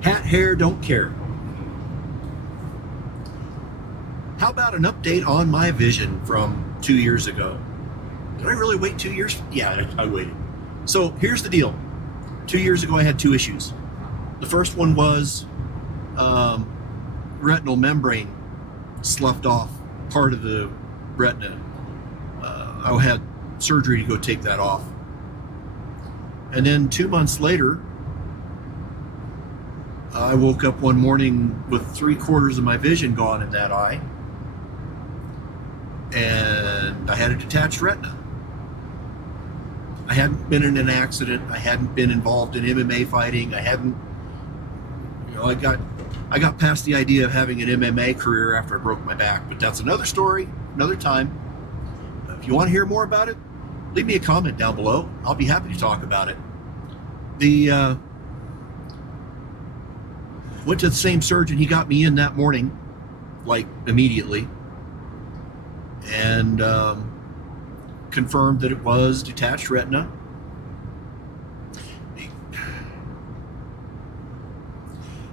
Hat, hair, don't care. How about an update on my vision from 2 years ago? Did I really wait 2 years? Yeah, I waited. So here's the deal. 2 years ago, I had two issues. The first one was retinal membrane sloughed off part of the retina. I had surgery to go take that off. And then 2 months later, I woke up one morning with 3/4 of my vision gone in that eye. And I had a detached retina. I hadn't been in an accident. I hadn't been involved in MMA fighting. I hadn't, I got past the idea of having an MMA career after I broke my back. But that's another story, another time. If you want to hear more about it, leave me a comment down below. I'll be happy to talk about it. Went to the same surgeon. He got me in that morning, like immediately, and confirmed that it was detached retina.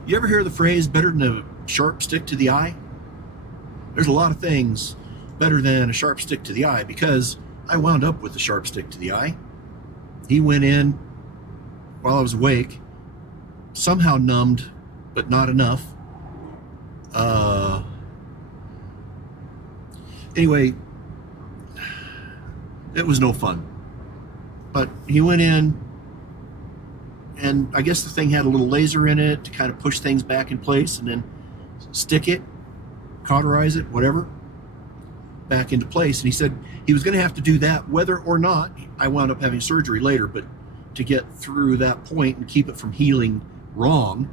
You ever hear the phrase, better than a sharp stick to the eye? There's a lot of things better than a sharp stick to the eye, because I wound up with a sharp stick to the eye. He went in while I was awake, somehow numbed, but not enough. Anyway, it was no fun. But he went in, and I guess the thing had a little laser in it to kind of push things back in place and then stick it, cauterize it, whatever, back into place. And he said he was going to have to do that whether or not I wound up having surgery later, but to get through that point and keep it from healing wrong,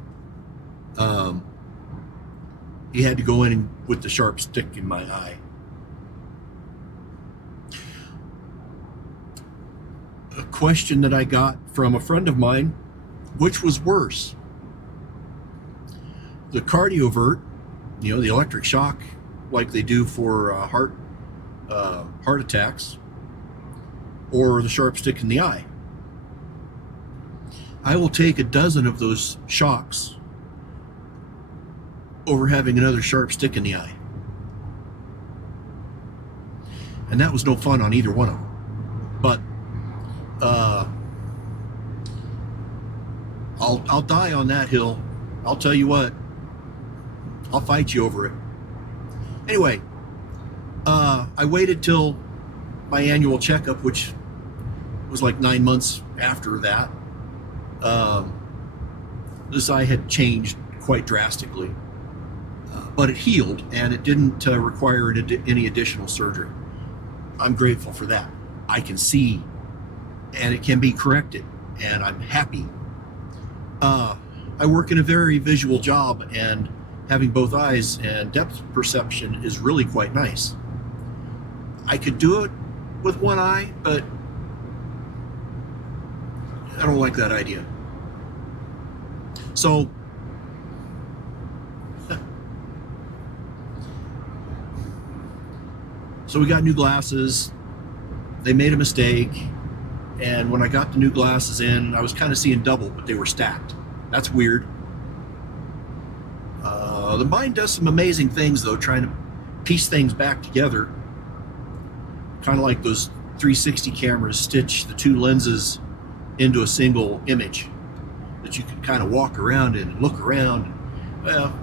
he had to go in with the sharp stick in my eye. A question that I got from a friend of mine: which was worse, the cardiovert, the electric shock like they do for heart attacks, or the sharp stick in the eye? I will take a dozen of those shocks over having another sharp stick in the eye. And that was no fun on either one of them. But I'll die on that hill. I'll tell you what, I'll fight you over it. Anyway, I waited till my annual checkup, which was like 9 months after that. This eye had changed quite drastically, but it healed, and it didn't require any additional surgery. I'm grateful for that. I can see, and it can be corrected, and I'm happy. I work in a very visual job, and having both eyes and depth perception is really quite nice. I could do it with one eye, but I don't like that idea. So we got new glasses. They made a mistake, and when I got the new glasses in, I was kind of seeing double, but they were stacked. That's weird. The mind does some amazing things, though, trying to piece things back together. Kind of like those 360 cameras stitch the two lenses into a single image that you can kind of walk around in and look around. Well,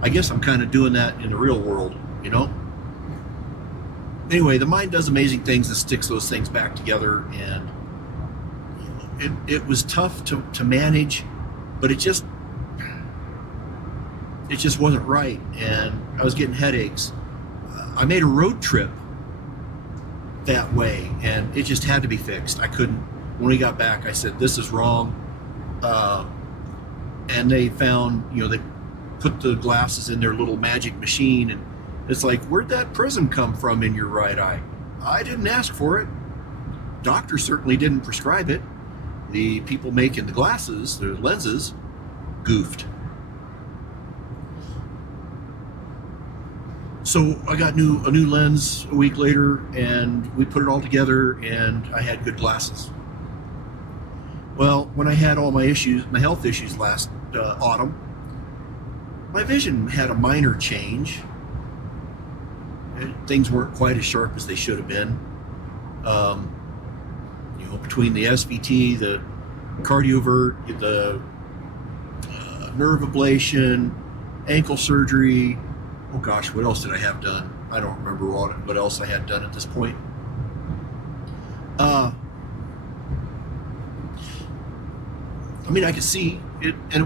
I guess I'm kind of doing that in the real world, Anyway, the mind does amazing things that sticks those things back together, and it was tough to manage, but it just wasn't right, and I was getting headaches. I made a road trip that way, and it just had to be fixed. I couldn't. When we got back, I said, this is wrong. And they found, they put the glasses in their little magic machine, and it's like, where'd that prism come from in your right eye? I didn't ask for it. Doctor certainly didn't prescribe it. The people making the glasses, the lenses, goofed. So I got a new lens a week later, and we put it all together, and I had good glasses. Well, when I had all my health issues last autumn, my vision had a minor change. Things weren't quite as sharp as they should have been. You know, between the SVT, the cardiovert, the nerve ablation, ankle surgery. Oh gosh, what else did I have done? I don't remember what else I had done at this point. I mean, I could see it, and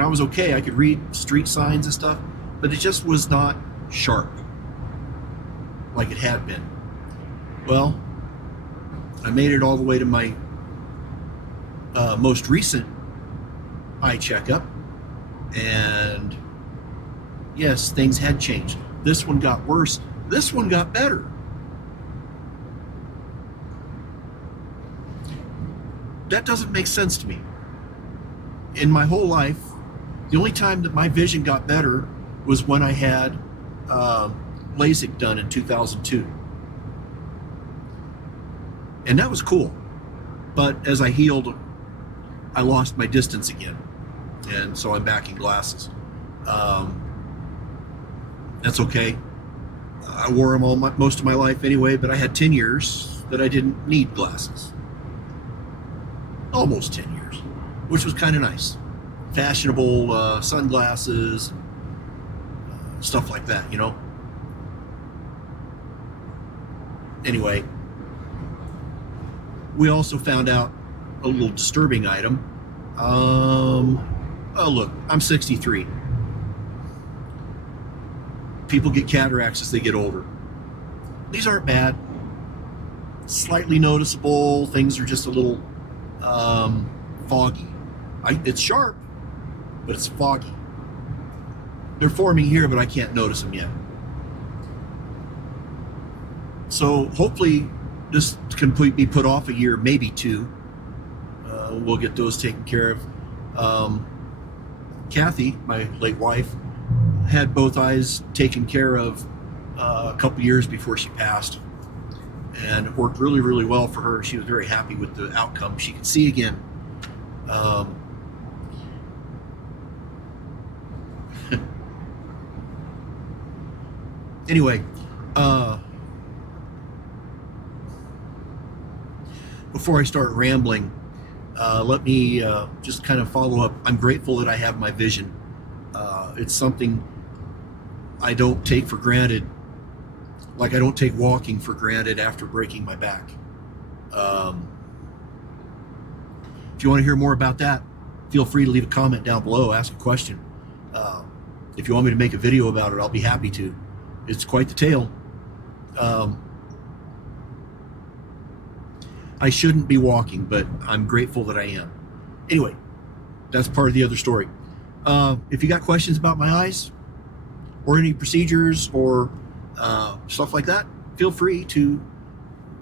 I was okay. I could read street signs and stuff, but it just was not sharp like it had been. Well, I made it all the way to my most recent eye checkup, and yes, things had changed. This one got worse. This one got better. That doesn't make sense to me. In my whole life, the only time that my vision got better was when I had LASIK done in 2002. And that was cool. But as I healed, I lost my distance again. And so I'm back in glasses. That's okay. I wore them most of my life anyway, but I had 10 years that I didn't need glasses. Almost 10 years, which was kind of nice. Fashionable sunglasses, stuff like that, you know? Anyway, we also found out a little disturbing item. Oh look, I'm 63. People get cataracts as they get older. These aren't bad. Slightly noticeable. Things are just a little foggy. It's sharp, but it's foggy. They're forming here, but I can't notice them yet. So hopefully this can be put off a year, maybe two. We'll get those taken care of. Kathy, my late wife, had both eyes taken care of a couple years before she passed, and it worked really, really well for her. She was very happy with the outcome. She could see again. Anyway, before I start rambling, let me just kind of follow up. I'm grateful that I have my vision. It's something I don't take for granted, like I don't take walking for granted after breaking my back. If you want to hear more about that, feel free to leave a comment down below, ask a question. If you want me to make a video about it, I'll be happy to. It's quite the tale. I shouldn't be walking, but I'm grateful that I am. Anyway, that's part of the other story. If you got questions about my eyes or any procedures or stuff like that, feel free to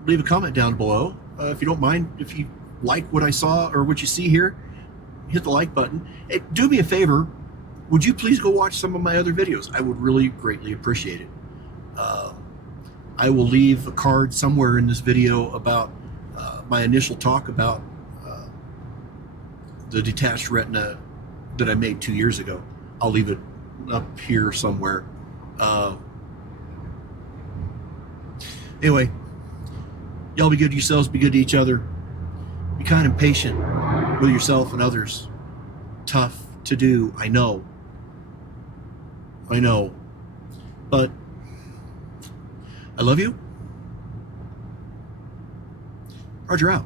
leave a comment down below. If you don't mind, if you like what I saw or what you see here, hit the like button. Hey, do me a favor, would you please go watch some of my other videos? I would really greatly appreciate it. I will leave a card somewhere in this video about my initial talk about the Detached Retina that I made 2 years ago. I'll leave it up here somewhere. Anyway, y'all be good to yourselves, be good to each other. Be kind and patient with yourself and others. Tough to do, I know. But I love you. Roger out.